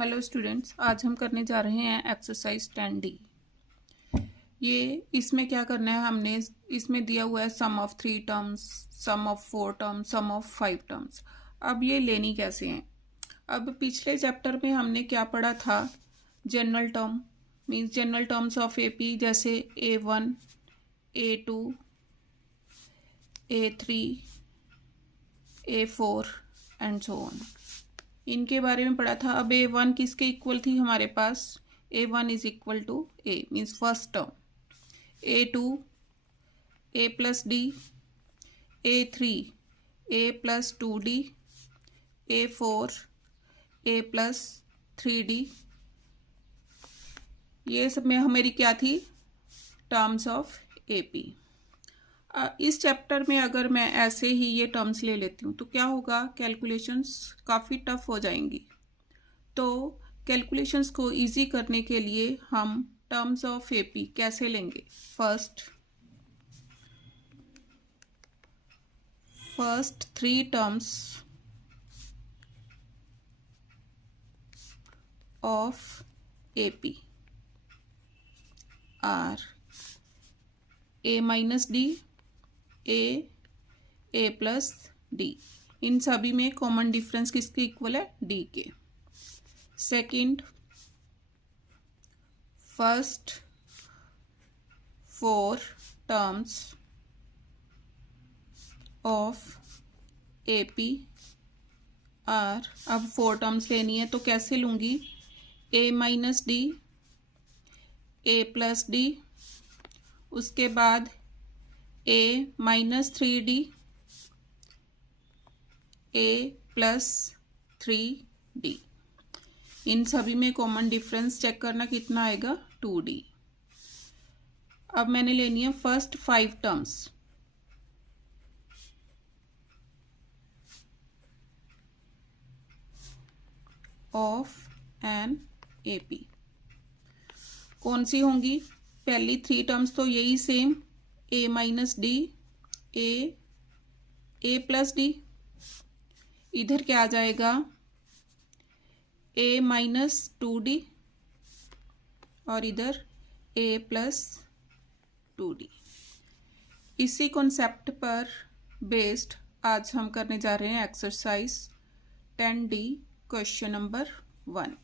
Hello students, आज हम करने जा रहे हैं एक्सरसाइज 10D। ये इसमें क्या करना है, हमने इसमें दिया हुआ है sum of 3 terms, sum of 4 terms, sum of 5 terms. अब ये लेनी कैसे हैं? अब पिछले चैप्टर में हमने क्या पढ़ा था? General term means general terms of AP, जैसे A1, A2, A3, A4 and so on. इनके बारे में पढ़ा था। अब A1 किसके इक्वल थी हमारे पास? A1 is equal to A means first term, A2 A plus D, A3 A plus 2D, A4 A plus 3D। ये सब में हमारी क्या थी? Terms of AP। इस चैप्टर में अगर मैं ऐसे ही ये टर्म्स ले लेती हूँ तो क्या होगा? कैलकुलेशंस काफ़ी टफ हो जाएंगी। तो कैलकुलेशंस को इजी करने के लिए हम टर्म्स ऑफ एपी कैसे लेंगे? First 3 terms of AP are A minus D, A plus D. इन सभी में कॉमन डिफरेंस किसके इक्वल है? D के। Second, first 4 terms of AP are. अब 4 टर्म्स लेनी है तो कैसे लूँगी? A minus D, A plus D, उसके बाद A minus 3D, A plus 3D। इन सभी में कॉमन डिफरेंस चेक करना, कितना आएगा? 2D। अब मैंने लेनी है first 5 terms. Of an AP कौन सी होंगी? पहली 3 टर्म्स तो यही same, A minus D, A plus D. इधर क्या आ जाएगा? A माइनस 2D और इधर A प्लस 2D। इसी कॉन्सेप्ट पर बेस्ड आज हम करने जा रहे हैं एक्सरसाइज 10D क्वेश्चन नंबर 1।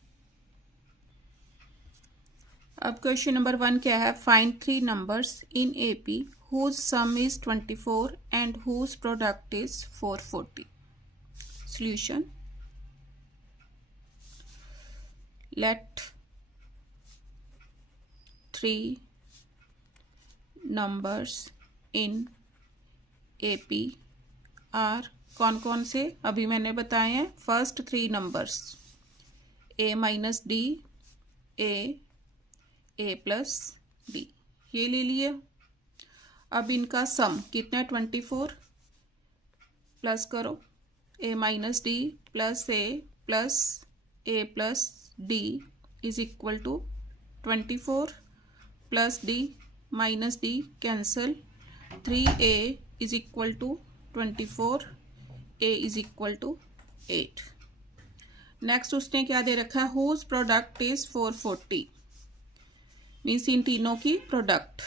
अब क्वेश्चन नंबर 1 क्या है? Find 3 numbers in AP whose sum is 24 and whose product is 440। Solution: let 3 numbers in AP are कौन कौन से? अभी मैंने बताए हैं first 3 numbers, A minus D, A plus D, ये ले लिए। अब इनका सम कितना है? 24 प्लस करो A minus D plus A plus A plus D is equal to 24 plus D minus D cancel, 3A is equal to 24, A is equal to 8। Next उसने क्या दे रखा है? हुज प्रोडक्ट इज 440 मीन्स इन तीनों की product,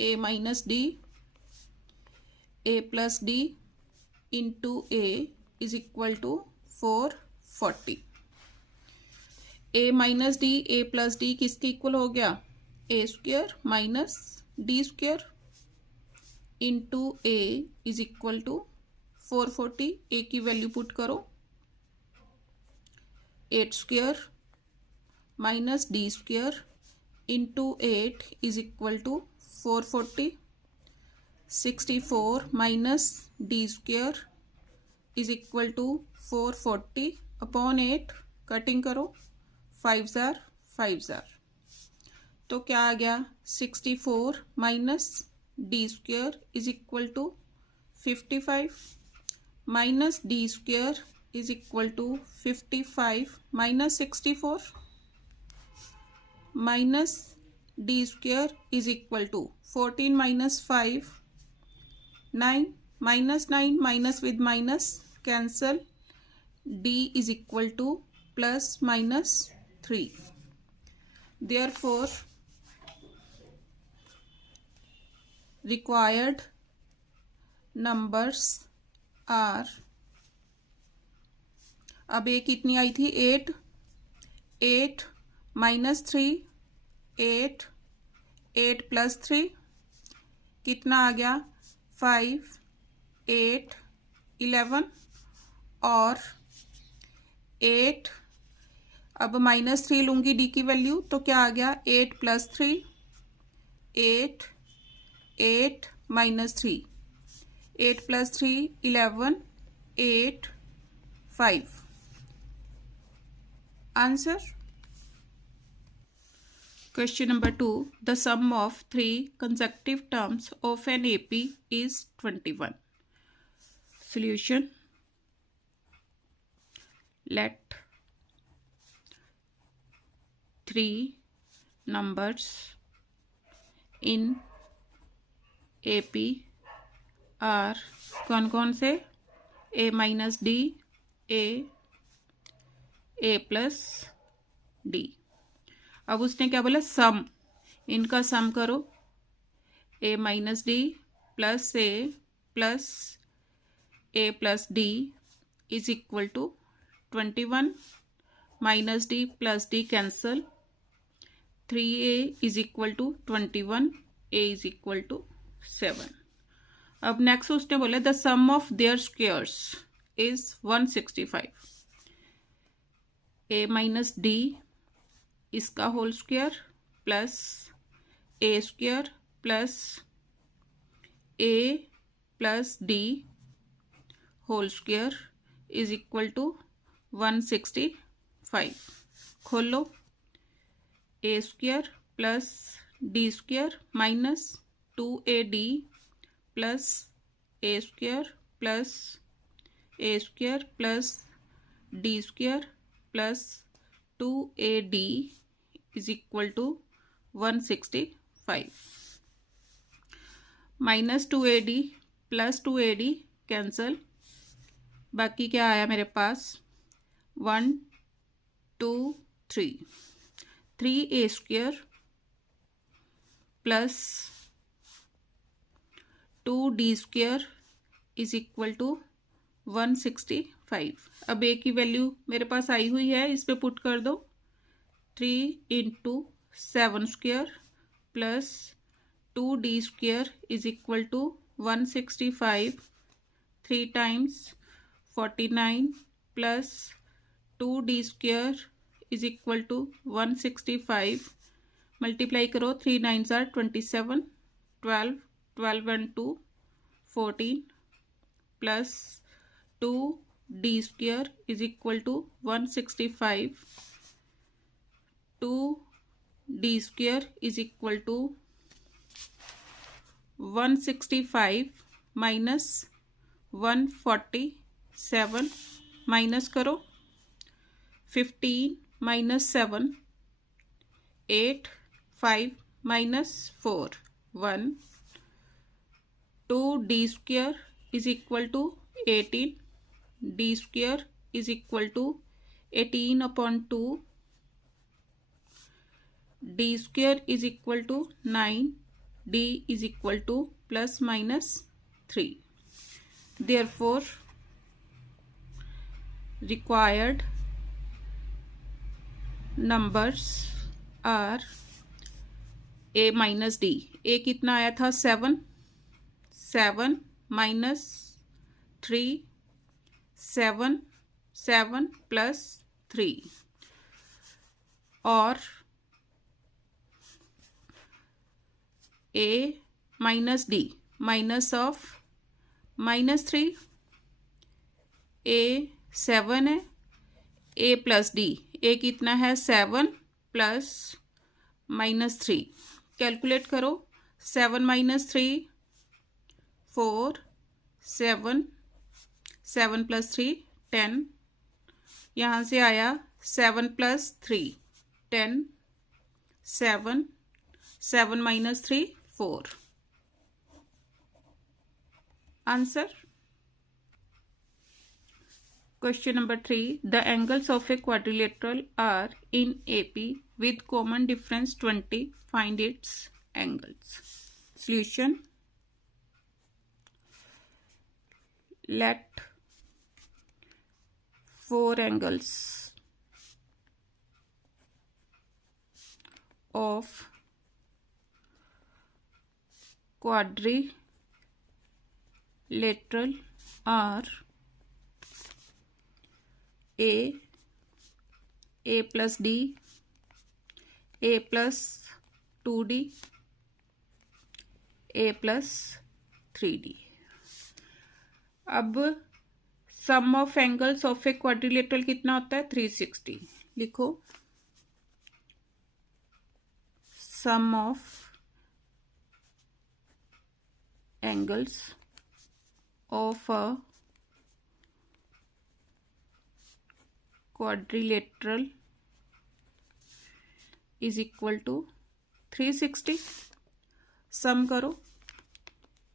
A minus D, A plus D into A is equal to 440। A minus D, A plus D किसके equal हो गया? A square minus D square into A is equal to 440। A की value put करो, 8 square minus D square into 8 is equal to 440। 64 minus D square is equal to 440 upon 8। Cutting करो, 5 jar 5 jar, तो क्या आ गया? 64 minus D square is equal to 55 minus D square is equal to 55 minus 64 minus D square is equal to 14 minus 5 9 minus 9 minus with minus cancel, D is equal to plus minus 3. Therefore, required numbers are, अब ए कितनी आई थी 8, 8 minus 3, 8, 8 plus 3 कितना आ गया 5, 8, 11 और 8, अब minus 3 लूंगी D की वैल्यू तो क्या आ गया 8 plus 3, 8, 8 minus 3, 8 plus 3 11, 8, 5. Answer. Question number 2. The sum of 3 consecutive terms of an AP is 21. Solution. Let 3 numbers in AP are कौन कौन से a minus D, a plus D. अब उसने क्या बोला सम, इनका सम करो a minus D plus a plus D is equal to 21 minus D plus D cancel 3a is equal to 21, a is equal to 7. अब next उसने बोला the sum of their squares is 165. a minus D इसका whole square plus A square plus A plus D whole square is equal to 165. खोल लो A square plus D square minus 2ad plus A square plus D square plus 2ad is equal to 165. Minus 2ad plus 2ad cancel, बाकी क्या आया मेरे पास 1, 2, 3, 3a square plus 2d square is equal to 165. अब a की value मेरे पास आई हुई है, इस पे पुट कर दो 3 into 7 square plus 2d square is equal to 165. 3 times 49 plus 2d square is equal to 165. Multiply करो 3 9s are 27, 12, 12 and 2 14 plus 2d square is equal to 165. 2d square is equal to 165 minus 147 minus करो 15 minus 7 8 5 minus 4 1. 2d square is equal to 18, d square is equal to 18 upon 2, d square is equal to 9, d is equal to plus minus 3. Therefore, required numbers are a minus D. a कितना आया था 7, 7 minus 3, 7, 7 plus 3 और a minus D minus of minus 3, a 7 है, a plus D, a कितना है 7 plus minus 3. Calculate करो 7 minus 3 4, 7, 7 plus 3 10. यहाँ से आया 7 plus 3 10, 7, 7 minus 3 4. Answer. Question number 3. The angles of a quadrilateral are in AP with common difference 20. Find its angles. Solution. Let 4 angles of quadrilateral are A plus D, A plus 2D, A plus 3D. अब sum of angles of a quadrilateral कितना होता है? 360. लिखो sum of angles of a quadrilateral is equal to 360. Sum करो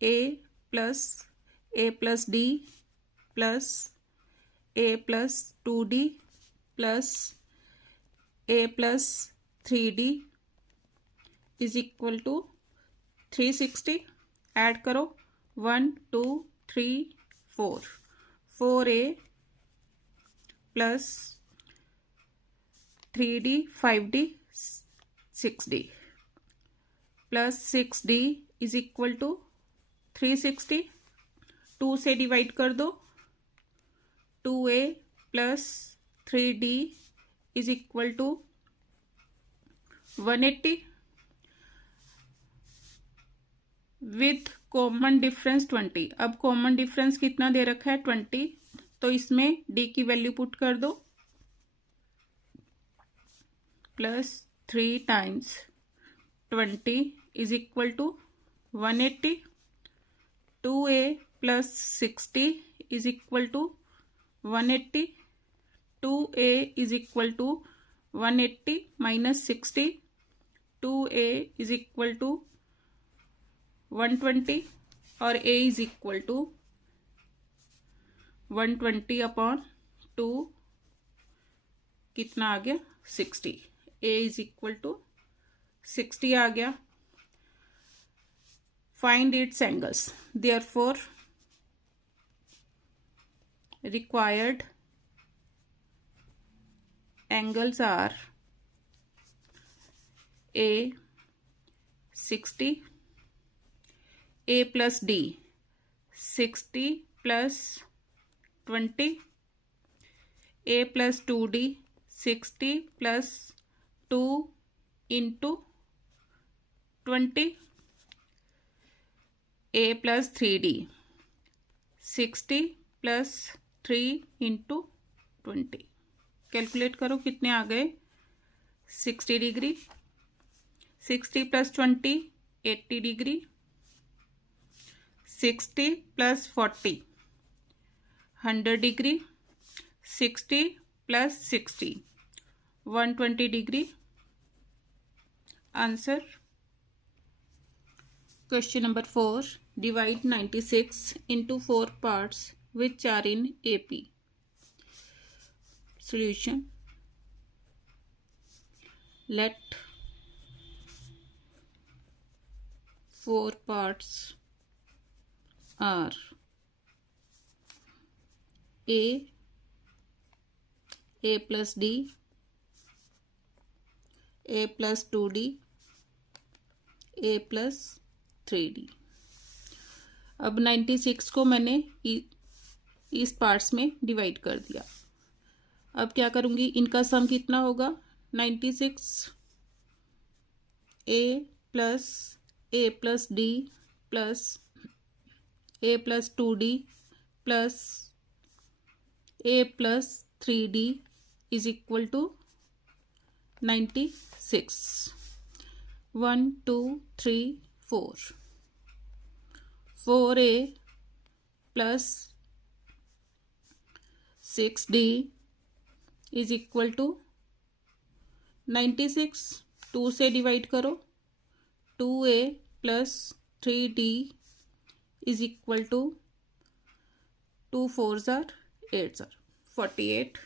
a plus d plus a plus 2d plus a plus 3d is equal to 360. Add करो 1 2 3 4. 4a plus 3d 5d 6d plus 6d is equal to 360. 2 से divide कर दो. 2a plus 3d is equal to 180 with common difference 20. अब common difference कितना दे रखा है? 20. तो इसमें d की वैल्यू पुट कर दो. Plus 3 times 20 is equal to 180. 2a plus 60 is equal to 180. 2a is equal to 180 minus 60. 2a is equal to 120 और a is equal to 120 upon 2 कितना आ गया? 60. a इज इक्वल टू 60 आ गया. Find its angles. Therefore required angles are a 60, a plus d 60 plus 20, a plus 2d 60 plus 2 into 20, a plus 3d 60 plus 3 into 20. Calculate करो कितने आ गए? 60 degree. 60 plus 20 80 degree. 60 plus 40 100 degree. 60 plus 60 120 degree. Answer. Question number 4. Divide 96 into 4 parts which are in AP. Solution. Let 4 parts are a plus d, a plus 2d, a plus 3d. अब 96 को मैंने इस parts में divide कर दिया. अब क्या करूँगी? इनका सम कितना होगा? 96 a plus d plus a plus 2d plus a plus 3d is equal to 96. 1 2 3 4. 4a plus 6d is equal to 96. 2 से डिवाइड करो. 2a plus 3d is equal to 2 4s are 8s are 48।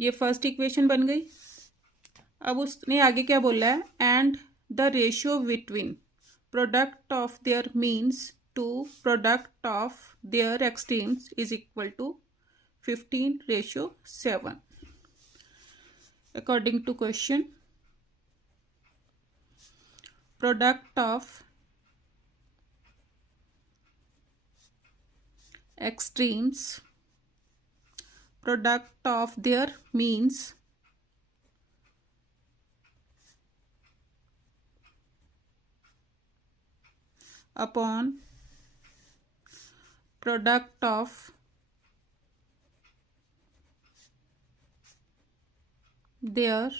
ये first equation बन गई। अब उसने आगे क्या बोला है, and the ratio between product of their means to product of their extremes is equal to 15:7 according to question. Product of extremes, product of their means upon product of their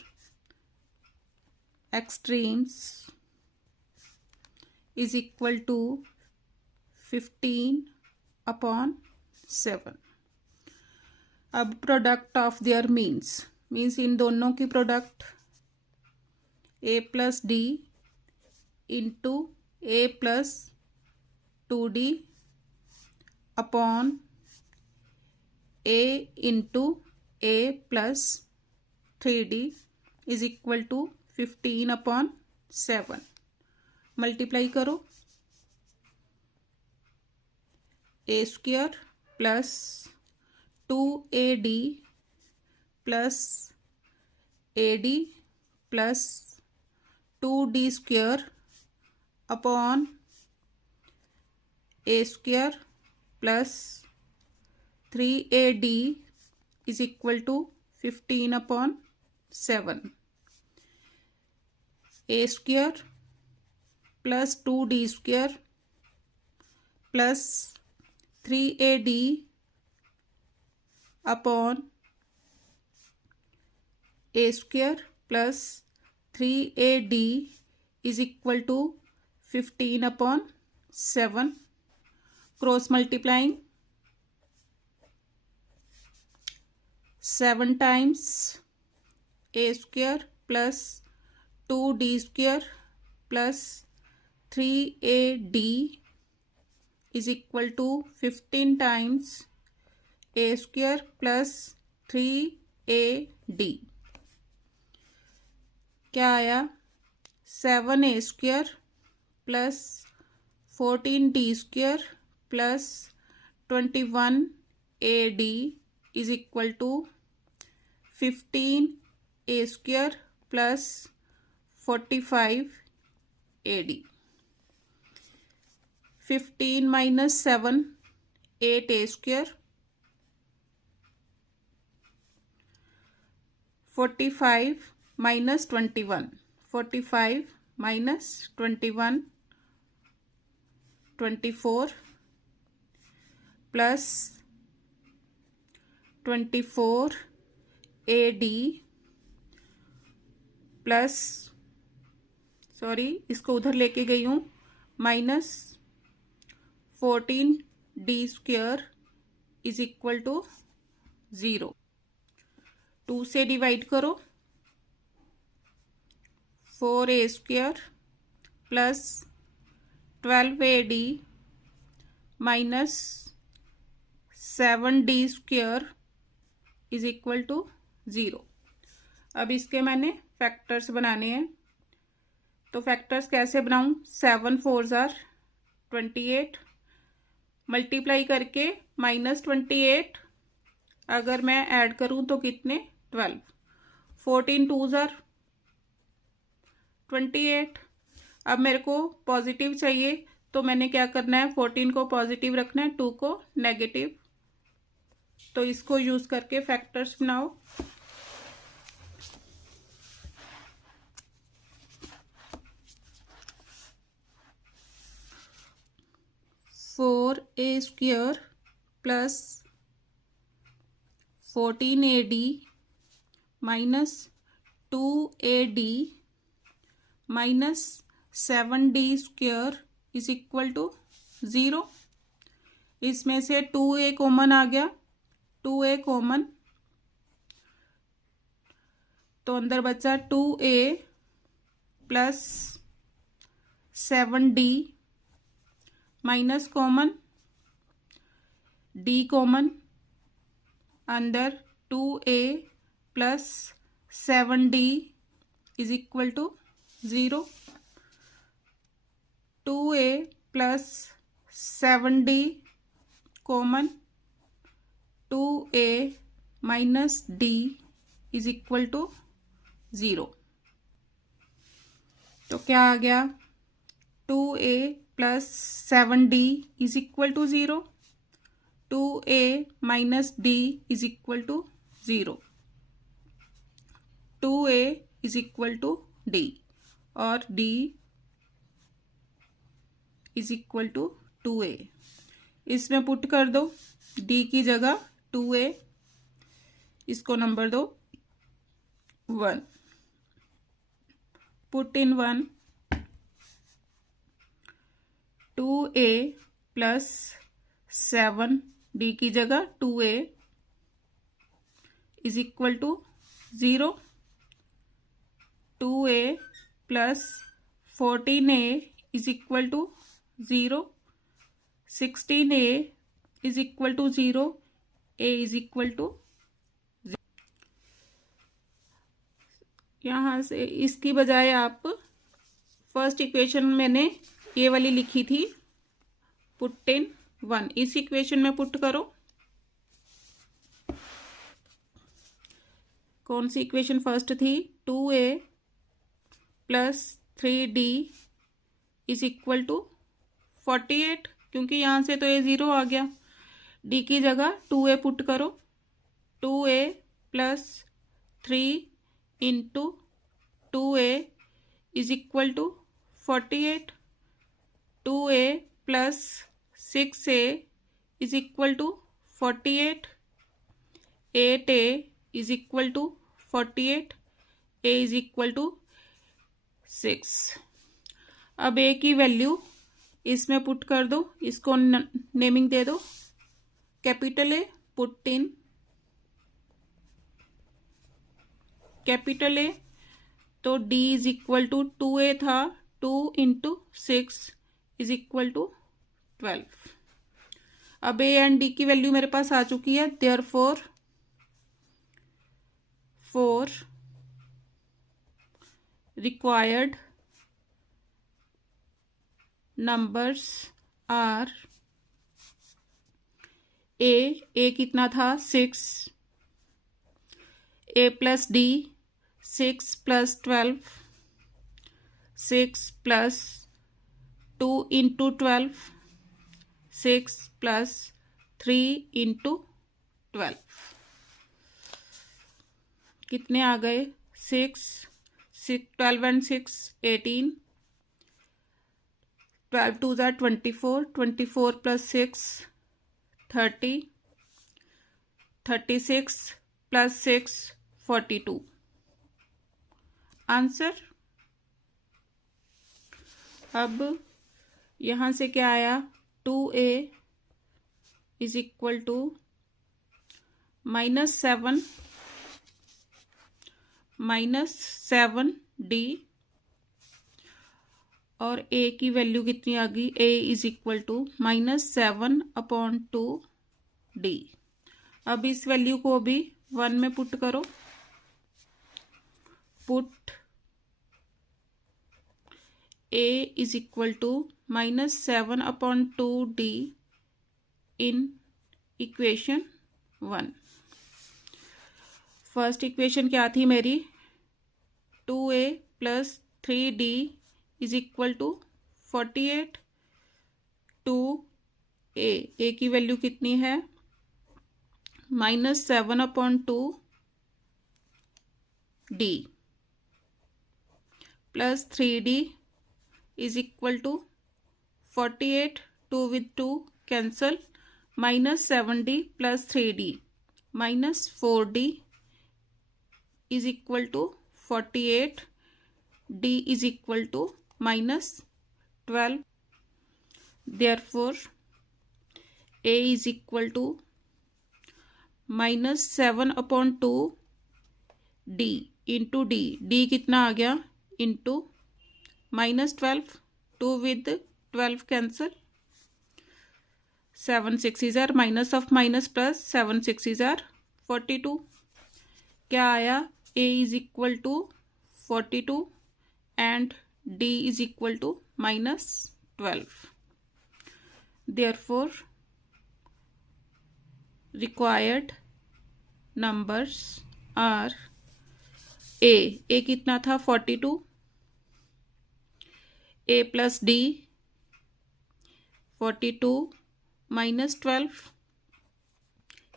extremes is equal to 15/7। अब product of their means इन दोनों की product a plus D into a plus 2d upon a into a plus 3d is equal to 15/7। Multiply करो, a square plus 2ad plus ad plus 2d square upon a square plus 3ad is equal to 15/7। a square plus 2d square plus 3ad upon a square plus 3ad is equal to 15/7। Cross multiplying, 7 times a square plus 2d square plus 3ad is equal to 15 times a square plus 3ad। क्या आया, 7a square plus 14d square plus 21ad is equal to 15a square plus 45ad। 15 minus 7 8a square, 45 minus 21, 45 minus 21 24 plus 24ad plus, sorry इसको उधर लेके गई हूँ, minus 14d square is equal to 0। 2 से divide करो, 4a square plus 12ad minus 7d square is equal to 0। अब इसके मैंने फैक्टर्स बनाने हैं, तो फैक्टर्स कैसे बनाऊं, 7 4s are 28 मल्टीप्लाई करके -28 अगर मैं ऐड करूं तो कितने 12, 14 2s are 28। अब मेरे को पॉजिटिव चाहिए तो मैंने क्या करना है, 14 को पॉजिटिव रखना है, 2 को नेगेटिव। तो इसको यूज करके फैक्टर्स बनाओ। 4a square plus 14ad minus 2ad minus 7d square is equal to 0। इसमें से 2a कॉमन आ गया, 2a कॉमन, तो अंदर बचा 2a plus 7d minus common, d common, अंदर 2a plus 7d is equal to 0, 2a plus 7d common, 2a minus d is equal to 0। तो क्या आ गया, 2a plus 7d is equal to 0, 2a minus d is equal to 0, 2a is equal to d और d is equal to 2a। इसमें put कर दो, d की जगह 2a, इसको नंबर दो 1, put in 1, 2a plus 7 d की जगह 2a is equal to 0, 2a plus 14a is equal to 0, 16a is equal to 0, a is equal to, यहाँ से इसकी बजाय आप फर्स्ट इक्वेशन मैंने ये वाली लिखी थी, पुट इन 1, इस इक्वेशन में पुट करो। कौन सी इक्वेशन फर्स्ट थी, 2a plus 3d is equal to 48, क्योंकि यहाँ से तो a 0 आ गया, d की जगह 2a पुट करो, 2a plus 3 into 2a is equal to 48, 2a plus 6a is equal to 48, 8a is equal to 48, a is equal to 6। अब a की वैल्यू इसमें पुट कर दो, इसको नेमिंग दे दो, capital A, put in capital A, तो d is equal to 2a था, 2 इंटू 6 इज इक्वल टू 12। अब a एंड d की वैल्यू मेरे पास आ चुकी है, therefore 4 required numbers are, a कितना था 6, a plus d 6 plus 12, 6 plus 2 into 12, 6 plus 3 into 12, कितने आ गए 6, 12 एंड 6 18, 12 2 ज़ा 24, 24 प्लस 6 30, 36 प्लस 6 42। आंसर, अब यहाँ से क्या आया, 2a is equal to -7 -7d और a की वैल्यू कितनी आ गई, a is equal to -7/2d। अब इस वैल्यू को भी 1 में पुट करो, put a is equal to -7/2d in equation 1। First equation क्या थी मेरी, 2a plus 3d is equal to 48, 2a की वैल्यू कितनी है -7/2d plus 3d is equal to 48, 2 with 2 कैंसल, -7d plus 3d -4d is equal to 48, d is equal to -12, therefore a is equal to -7/2d into d कितना आ गया into -12, 2 with 12 कैंसल, 7 6s are minus of minus plus 7 6s are 42। क्या आया? A is equal to 42 and D is equal to -12। Therefore required numbers are A कितना था? 42, A plus D 42 -12,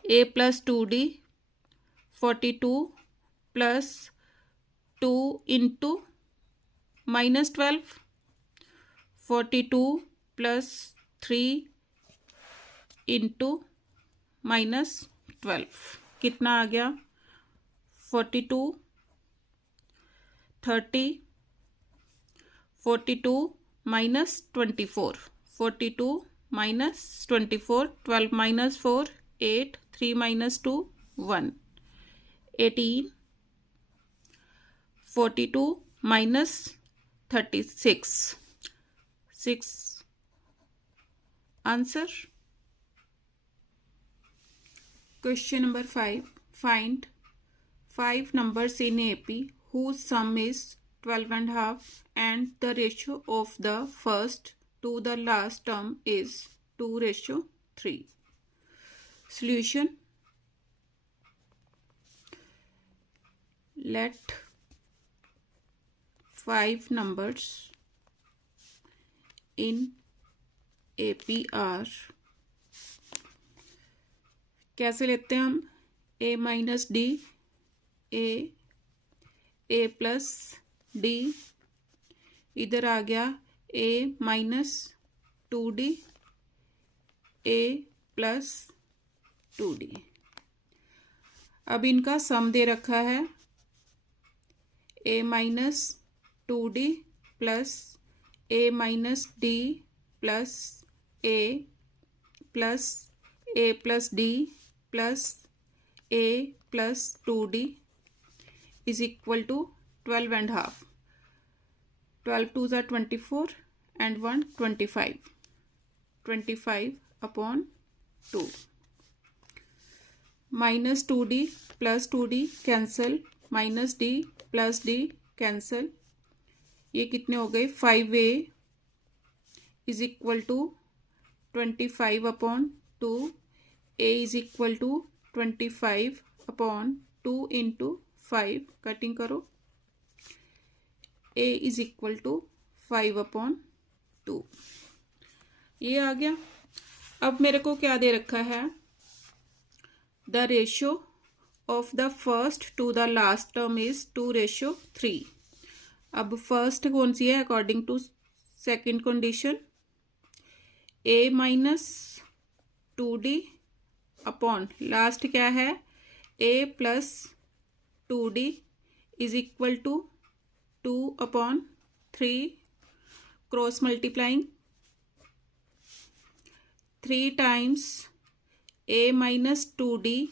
A plus 2D 42 plus 2 into -12, 42 plus 3 into -12 कितना आ गया? 42 30 42 -24 42 -24 12 -4 8 3 -2 1 18 42 -36 6 answer. Question number 5. Find 5 numbers in AP whose sum is 12.5 and the ratio of the first to the last term is 2:3. Solution. Let 5 numbers in AP are, कैसे लेते हैं हम? A minus D, A plus D, इधर आ गया A minus 2D, A plus 2D। अब इनका सम दे रखा है A minus 2D plus A minus D plus A plus A plus D plus A plus 2D is equal to 12.5. 12 2s are 24 and 1 25. 25 upon 2. Minus 2D plus 2D cancel, minus D plus D cancel. ये कितने हो गए? 5A is equal to 25 upon 2. A is equal to 25 upon 2 into 5. Cutting करो। A is equal to 5 upon 2. ये आ गया। अब मेरे को क्या दे रखा है? The ratio of the first to the last term is 2:3. अब फर्स्ट कौन सी है? According to second condition A minus 2D upon last क्या है? A plus 2D is equal to 2 upon 3 cross multiplying 3 times A minus 2D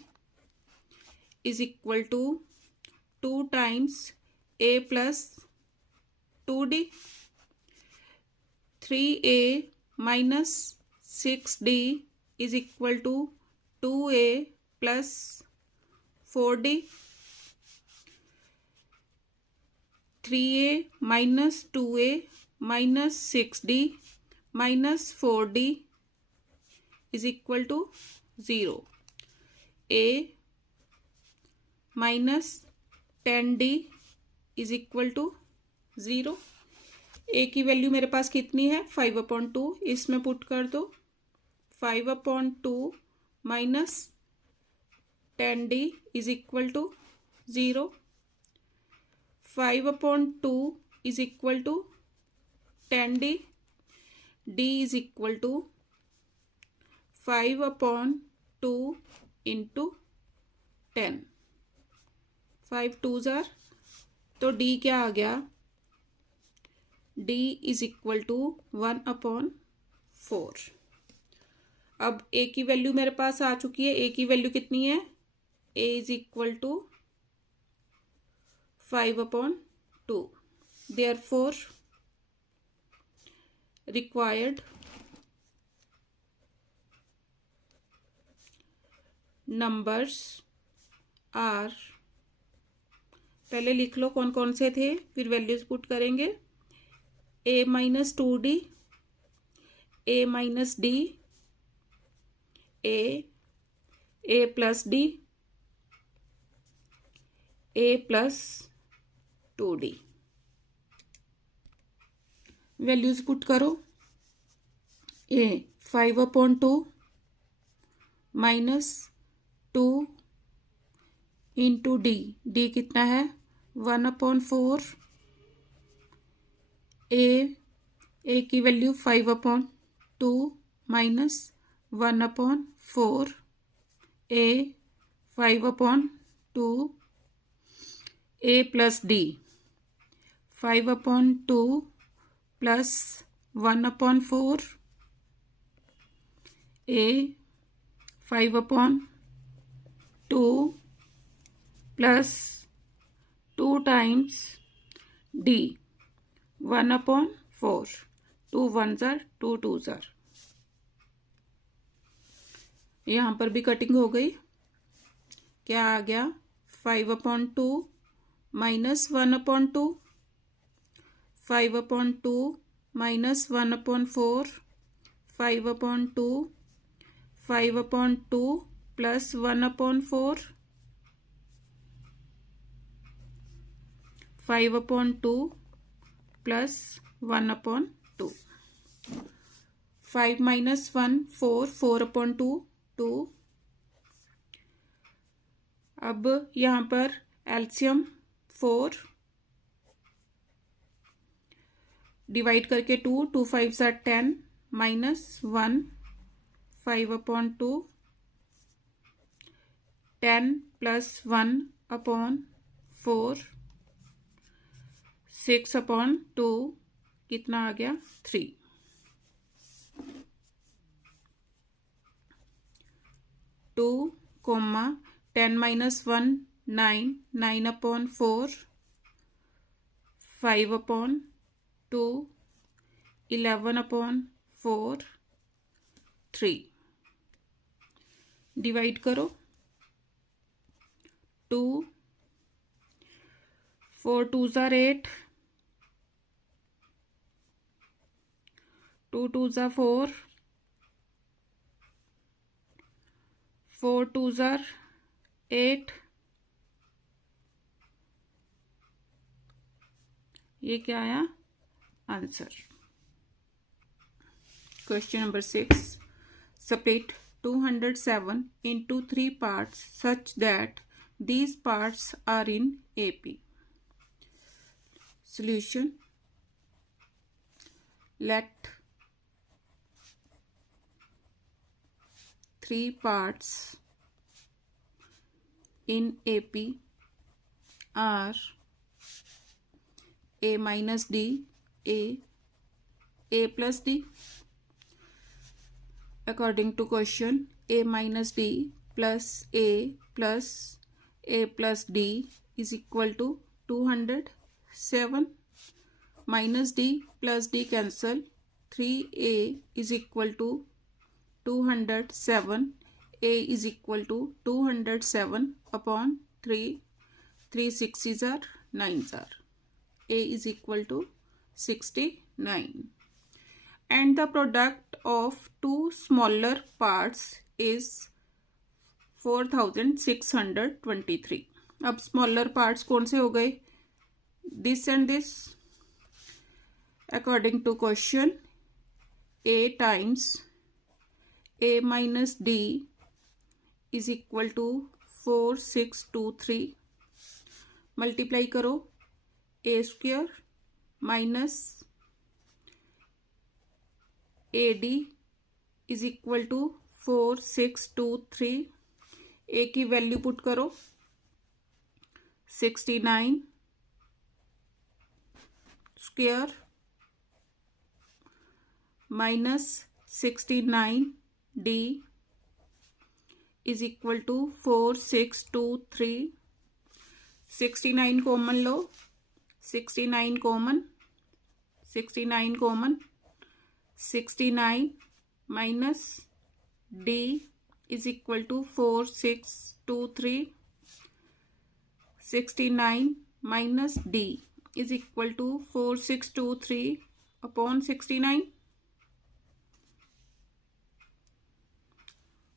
is equal to 2 times A plus 2D 3A minus 6D is equal to 2A plus 4D 3A minus 2A minus 6D minus 4D is equal to 0. A minus 10D is equal to 0. A की value मेरे पास कितनी है? 5/2. इसमें put कर दो। 5/2 minus 10D is equal to 0. 5/2 is equal to 10D. D is equal to 5/2 into 10. 5 2s are, तो D क्या आ गया? D is equal to 1/4. अब A की वैल्यू मेरे पास आ चुकी है। A की वैल्यू कितनी है? A is equal to 5/2. Therefore required numbers are, पहले लिख लो कौन कौन से थे, फिर वैल्यूज पुट करेंगे। ए माइनस 2d, ए माइनस डी, ए प्लस डी, ए प्लस 2d। वैल्यूज पुट करो। ए 5/2 माइनस 2 इंटू डी, डी कितना है 1/4। ए की वैल्यू 5/2 माइनस 1/4, ए 5/2, ए प्लस डी 5/2 प्लस 1/4, ए 5/2 plus 2 times D 1/4, 2 1 jar 2 2 jar. यहाँ पर भी कटिंग हो गई। क्या आ गया 5/2 minus 1/2, 5/2 minus 1/4, 5/2, 5/2 plus 1/4, 5/2 plus 1/2, 5 minus 1 4, 4/2 2। अब यहाँ पर एलसीएम 4 डिवाइड करके 2, 2 5 जार 10 माइनस 1, 5/2, 10 प्लस 1/4, 6/2 कितना आ गया 3। 2, 10 माइनस 1 9, 9/4, 5/2, 11/4, 3। डिवाइड करो। 2 4 2 जार 8, 2 2 जार 4, 4 2 जार 8। ये क्या आया answer. Question number 6, split 207 into 3 parts such that these parts are in AP. Solution: let 3 parts in AP are A minus D, A plus D. According to question, A minus D plus A plus D is equal to 207. Minus D plus D cancel. 3A is equal to 207. A is equal to 207 upon 3. 3 6s are 9s are. A is equal to 69. And the product of two smaller parts is 4623. अब smaller parts कौन से हो गए, this and this. According to question, A times A minus D is equal to 4623। Multiply करो, A square minus AD is equal to 4623। A की value put करो 69 square minus 69D is equal to 4623। 69 common लो, 69 common, 69 common, 69 minus D is equal to 4623। 69 minus D is equal to 4623 upon 69।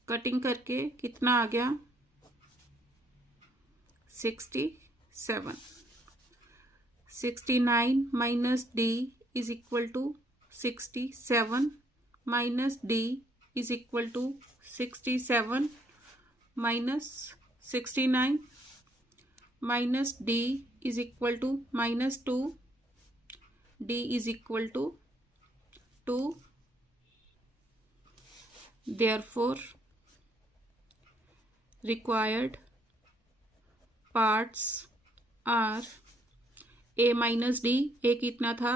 Cutting करके कितना आ गया 67। 69 minus D is equal to 67 minus D is equal to 67 minus 69 minus D is equal to minus 2 D is equal to 2। Therefore required parts are a minus d। a कितना था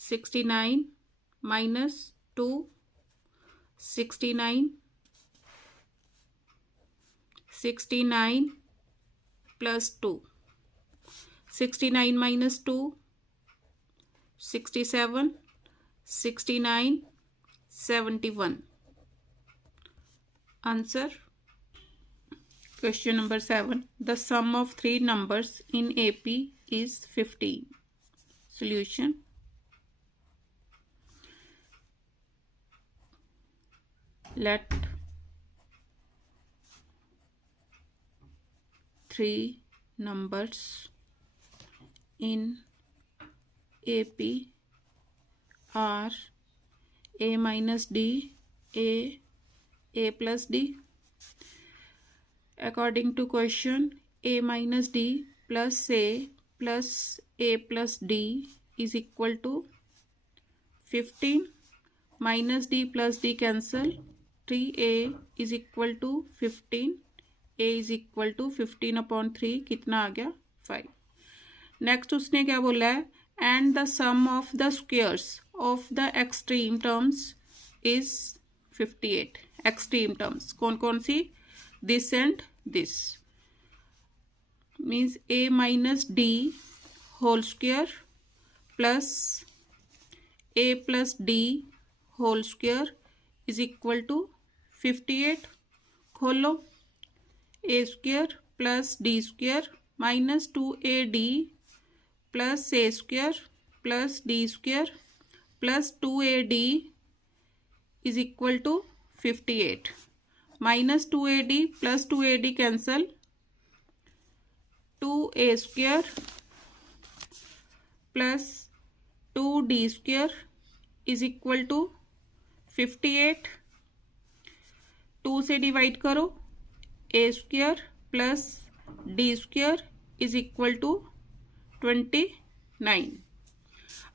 69 minus 2 69 plus 2 69 minus 2 67 69 71। Answer question number 7. The sum of three numbers in AP is 15. Solution. Let three numbers in AP are a minus d, a plus d. According to question, a minus d plus a plus d is equal to 15. Minus d plus d cancel. 3a is equal to 15. a is equal to 15 upon 3 कितना आ गया 5। Next उसने क्या बोला है and the sum of the squares of the extreme terms is 58। Extreme terms कौन कौन सी this and this means a minus D whole square plus a plus D whole square is equal to 58। खोलो a square plus D square minus 2ad plus a square plus D square plus 2ad is equal to 58। Minus 2ad plus 2ad cancel 2a square plus 2d square is equal to 58। 2 से divide करो a square plus d square is equal to 29।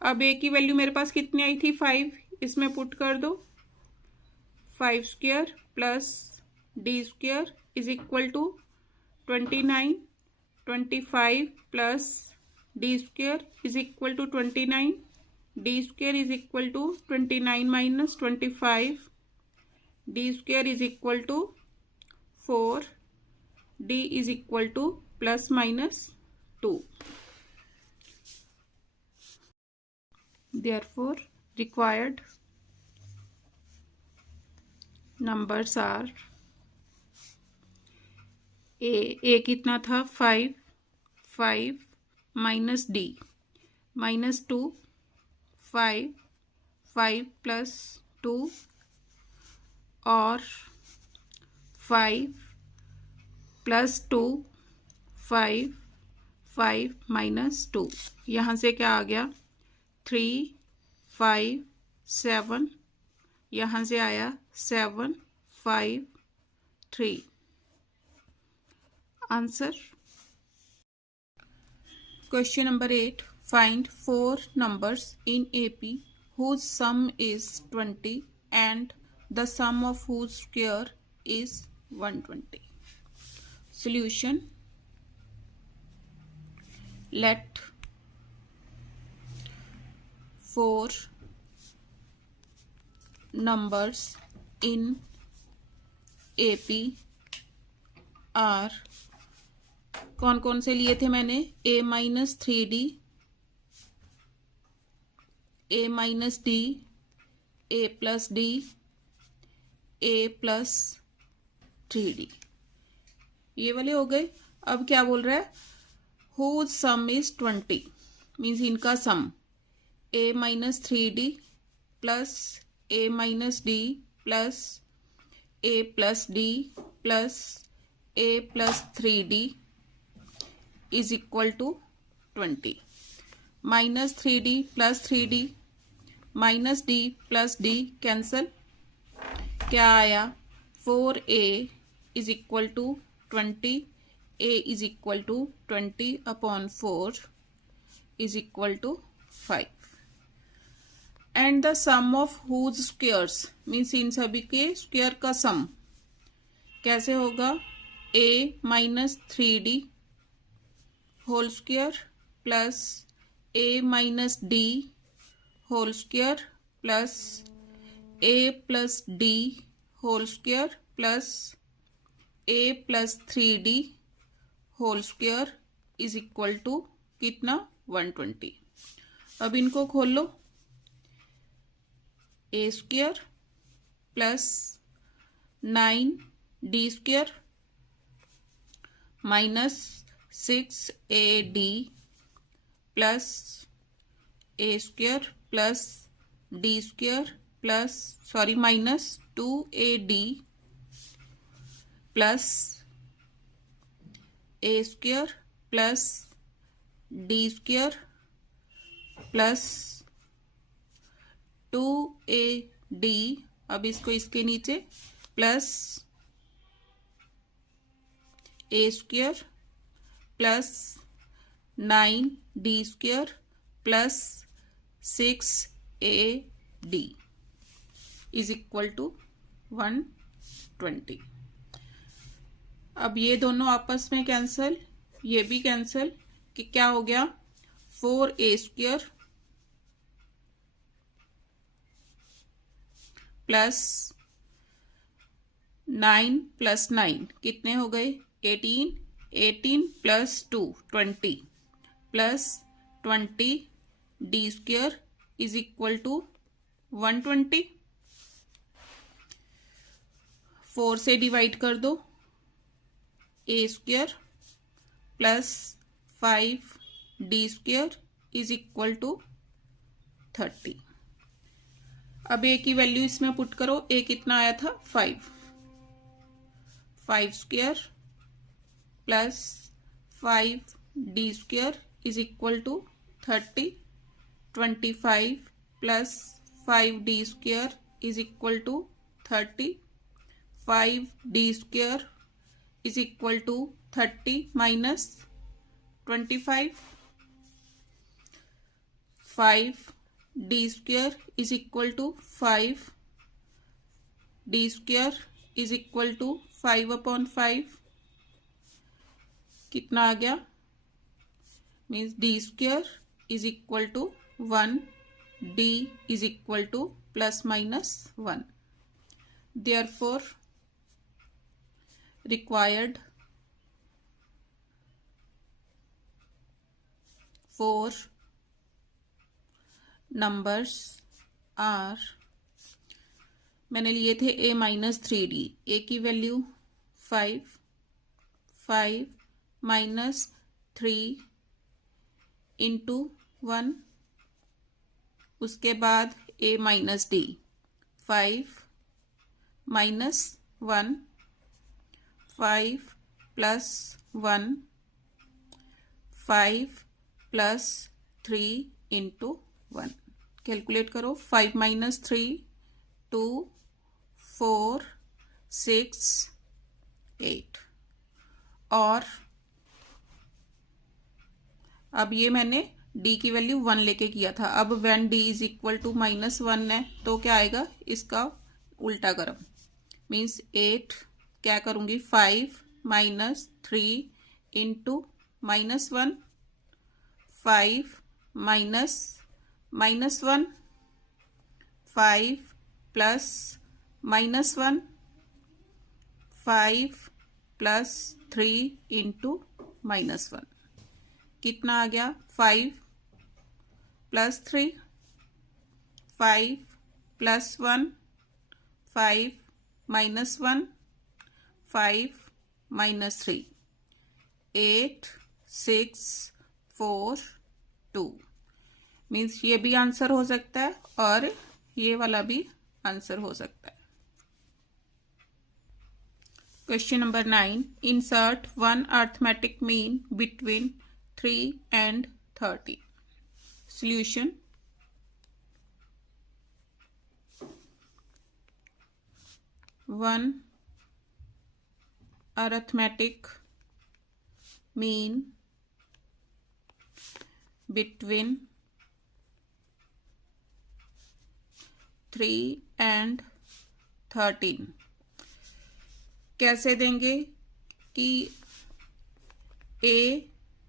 अब a की value मेरे पास कितनी आई थी 5, इसमें put कर दो 5 square plus D square is equal to 29। 25 plus D square is equal to 29। D square is equal to 29 minus 25। D square is equal to 4। D is equal to plus minus 2। Therefore required numbers are a कितना था 5 minus D minus 2 5 plus 2 और 5 plus 2 5 minus 2। यहाँ से क्या आ गया 3 5 7। यहाँ से आया 7 5 3। Answer question number 8। Find 4 numbers in AP whose sum is 20 and the sum of whose square is 120. Solution. Let 4 numbers in AP are कौन कौन से लिए थे मैंने a minus 3d a minus d a plus d a plus 3d ये वाले हो गए। अब क्या बोल रहा है whose sum is 20 means इनका sum a minus 3d plus a minus d plus a plus d plus a plus 3d is equal to 20. Minus 3d plus 3d minus d plus d cancel. क्या आया 4a is equal to 20. a is equal to 20 upon 4 is equal to 5. And the sum of whose squares means इन सभी के square का सम कैसे होगा a minus 3d whole square plus a minus d whole square plus a plus d whole square plus a plus 3d whole square is equal to कितना 120. अब इनको खोल लो A square plus 9d square minus 6ad plus A square plus D square plus minus 2ad plus A square plus D square plus 2ad अब इसको इसके नीचे plus A square plus 9d square plus 6ad is equal to 120. अब ये दोनों आपस में cancel, ये भी कैंसल, कि क्या हो गया 4a स्क्वायर प्लस 9 प्लस 9 कितने हो गए 18. 18 plus 2 20 plus 20 D square is equal to 120. 4 से डिवाइड कर दो A square plus 5d square is equal to 30. अब ए की वैल्यू इसमें पुट करो. ए कितना आया था 5 square plus 5d square is equal to 30. 25 plus 5d square is equal to 30. 5d square is equal to 30 minus 25. 5d square is equal to 5d square is equal to 5 upon 5 कितना आ गया means d square is equal to 1. d is equal to plus minus 1. Therefore required for numbers are मैंने लिए थे a minus 3d. a की value 5 minus 3 into 1 उसके बाद a minus d 5 minus 1 5 plus 1 5 plus 3 into 1 calculate करो. 5 minus 3 2 4 6 8. और अब ये मैंने d की वैल्यू 1 लेके किया था. अब when d is equal to minus 1 है तो क्या आएगा इसका उल्टा करो मीन्स 8 क्या करूंगी 5 minus 3 into minus 1 5 minus 1 5 plus minus 1 5 plus 3 into minus 1 कितना आ गया 5 plus 3 5 plus 1 5 minus 1 5 minus 3 8 6 4 2 means ये भी आंसर हो सकता है और ये वाला भी आंसर हो सकता है। Question number 9, insert one arithmetic mean between 3 and 30। Solution, one arithmetic mean between 3 and 13। कैसे देंगे कि a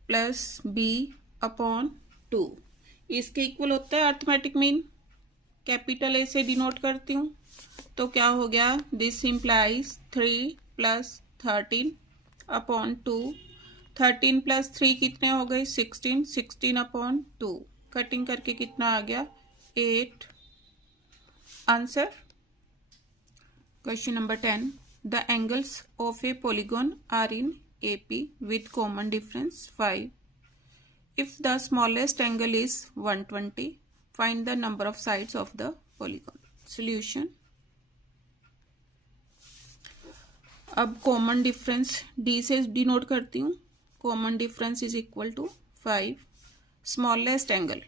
प्लस बी अपॉन 2 इसके इक्वल होता है अर्थमेटिक मीन। कैपिटल ए से डिनोट करती हूँ तो क्या हो गया, this implies 3 plus 13 upon 2। 13 plus 3 कितने हो गए 16, 16 अपॉन 2 कटिंग करके कितना आ गया 8 answer. Question number 10, the angles of a polygon are in AP with common difference 5. If the smallest angle is 120, find the number of sides of the polygon. Solution, अब common difference D से denote करती हूँ। Common difference is equal to 5। Smallest angle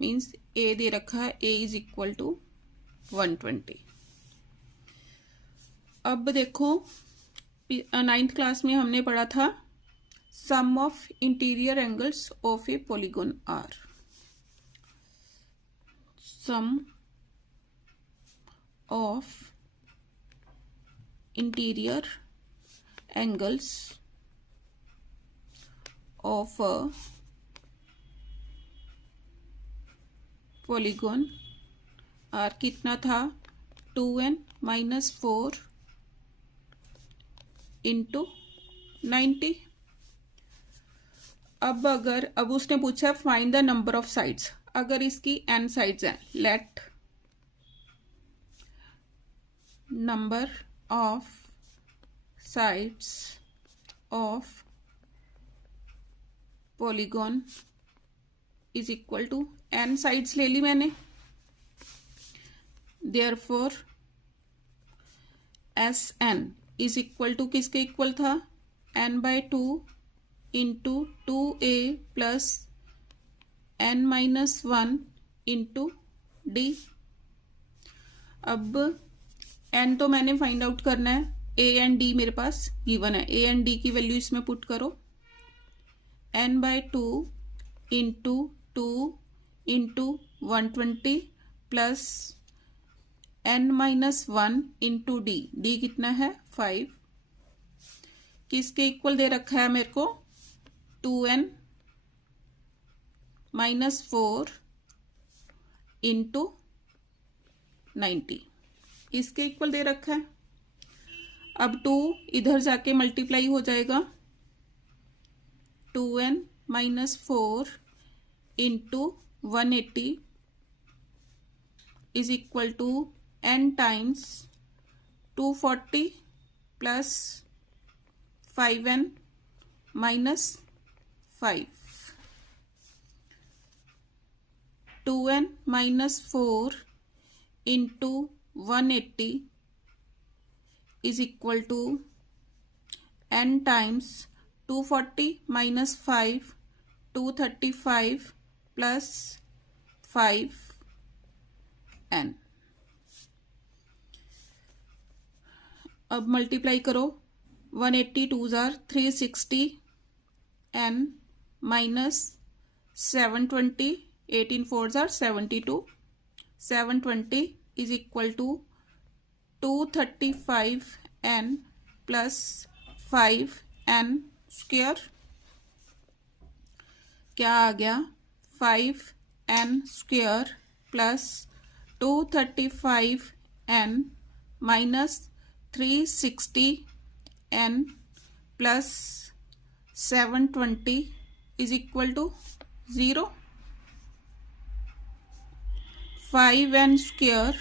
means A दे रखा है, A is equal to 120। अब देखो 9th class में हमने पढ़ा था sum of interior angles of a polygon are. Sum of interior angles of a polygon are कितना था 2n - 4 इंटू 90। अब उसने पूछा find the number of sides. अगर इसकी n साइड्स हैं, let number of sides of polygon is equal to n sides ले ली मैंने, therefore Sn is equal to किसके इक्वल था n/2 into 2a plus n-1 into d। अब n तो मैंने फाइंड आउट करना है, a एंड d मेरे पास गिवन है, a एंड d की वैल्यू इसमें पुट करो। n/2 into 2 into 120 plus n-1 into d कितना है 5। किसके इक्वल दे रखा है मेरे को 2n - 4 इंटू 90 इसके इक्वल दे रखा है। अब 2 इधर जाके मल्टीप्लाई हो जाएगा, 2n - 4 into 180 is equal to n times 240 plus 5n - 5। 2n - 4 into 180 is equal to n times 240 - 5 235 plus 5n। अब मल्टीप्लाई करो, 180 2s are 360 n minus 720 18 4s are 72 720 is equal to 235 n plus 5n square. क्या आ गया 5n square plus 235 n minus 360 n plus 720 is equal to 0। 5n square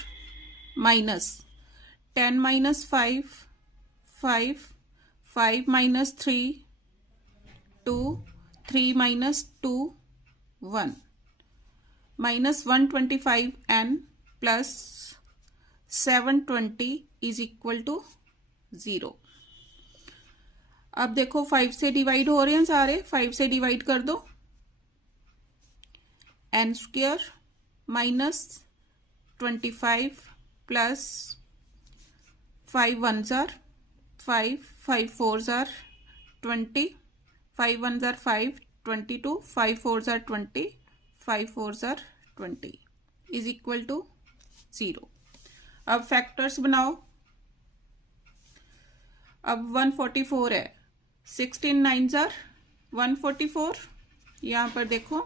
minus 10 minus 5 5 5 minus 3 2 3 minus 2 1 minus 125n plus 720 is equal to 0। अब देखो 5 से divide हो रहे हैं सारे, 5 से डिवाइड कर दो। n square minus 25 plus 5 1s are 5, 5 4s are 20, 5 1s are 5, 22, 5 4s are 20, 5 4s are 20 is equal to 0। अब फैक्टर्स बनाओ। अब 144 है, 16 9s are 144। यहाँ पर देखो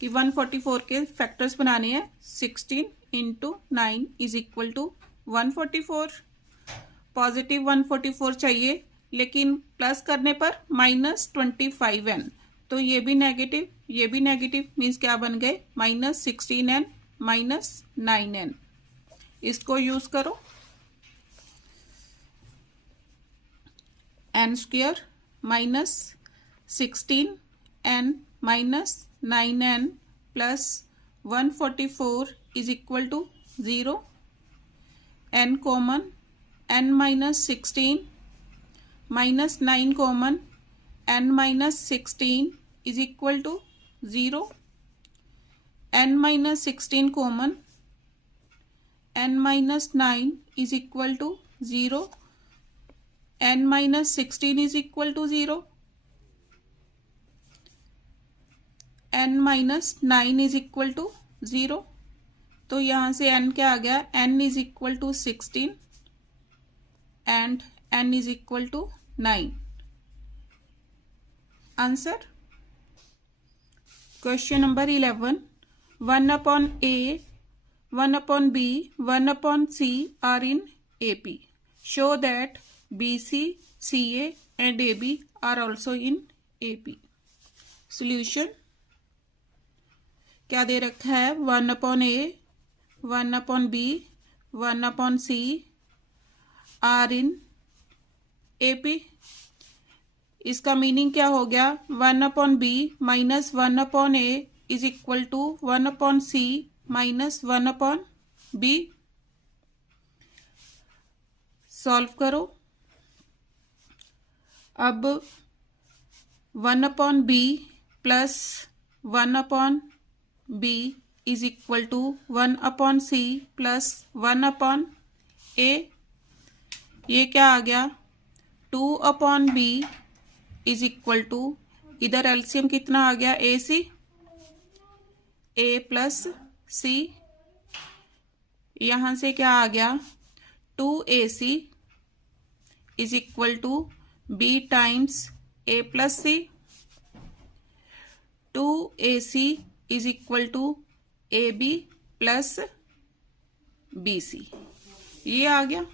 कि 144 के फैक्टर्स बनाने हैं। 16 इंटू 9 इज इक्वल टू 144। पॉजिटिव 144 चाहिए, लेकिन प्लस करने पर -25n, तो ये भी नेगेटिव, ये भी नेगेटिव, मीन्स क्या बन गए -16n -9n। इसको यूज करो। n square minus 16n minus 9n plus 144 is equal to 0। n common, n minus 16 minus 9 common, n minus 16 is equal to 0। n minus 16 common, n minus 9 is equal to 0। n minus 16 is equal to 0। n minus 9 is equal to 0। तो यहां से n क्या आ गया, n is equal to 16 and n is equal to 9। Answer question number 11। 1 upon a, 1 upon b, 1 upon c are in AP. Show that BC, CA and AB are also in AP. Solution क्या दे रखा है, 1 upon a, 1 upon b, 1 upon c are in AP। इसका meaning क्या हो गया, 1 upon b minus 1 upon a is equal to 1 upon c minus 1 upon b। Solve करो। अब 1 upon b plus 1 upon b is equal to 1 upon c plus 1 upon a। ये क्या आ गया, 2 upon b is equal to, इधर LCM कितना आ गया, ए सी, ए प्लस सी। यहां से क्या आ गया, 2ac is equal to b times a plus C. 2ac is equal to ab plus bc। ये आ गया।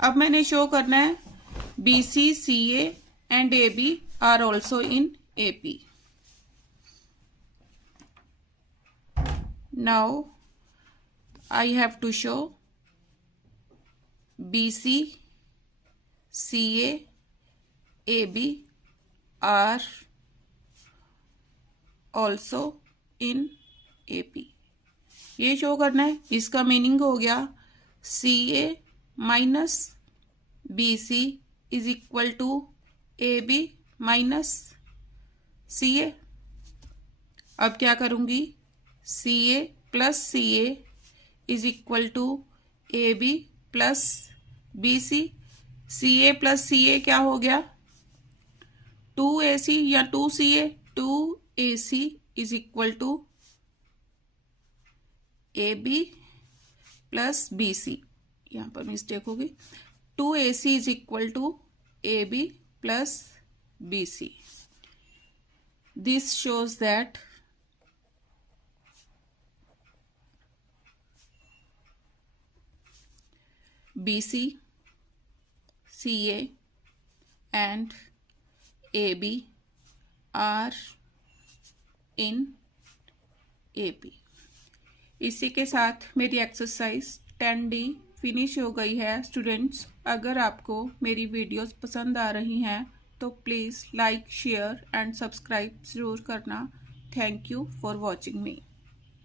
अब मैंने शो करना है BC, CA and AB are also in AP. Now I have to show BC, CA, AB are also in AP। ये show करना है। इसका मीनिंग हो गया CA minus BC is equal to AB minus CA। अब क्या करूंगी, CA plus CA is equal to AB plus BC। CA plus CA क्या हो गया, 2AC या 2CA, 2AC is equal to AB plus BC। यहाँ पर मिस्टेक होगी, 2AC is equal to AB plus BC। This shows that BC, CA and AB are in AP। इसी के साथ मेरी एक्सरसाइज 10D फिनिश हो गई है। स्टूडेंट्स, अगर आपको मेरी वीडियोस पसंद आ रही हैं तो please like share and subscribe ज़रूर करना। Thank you for watching me.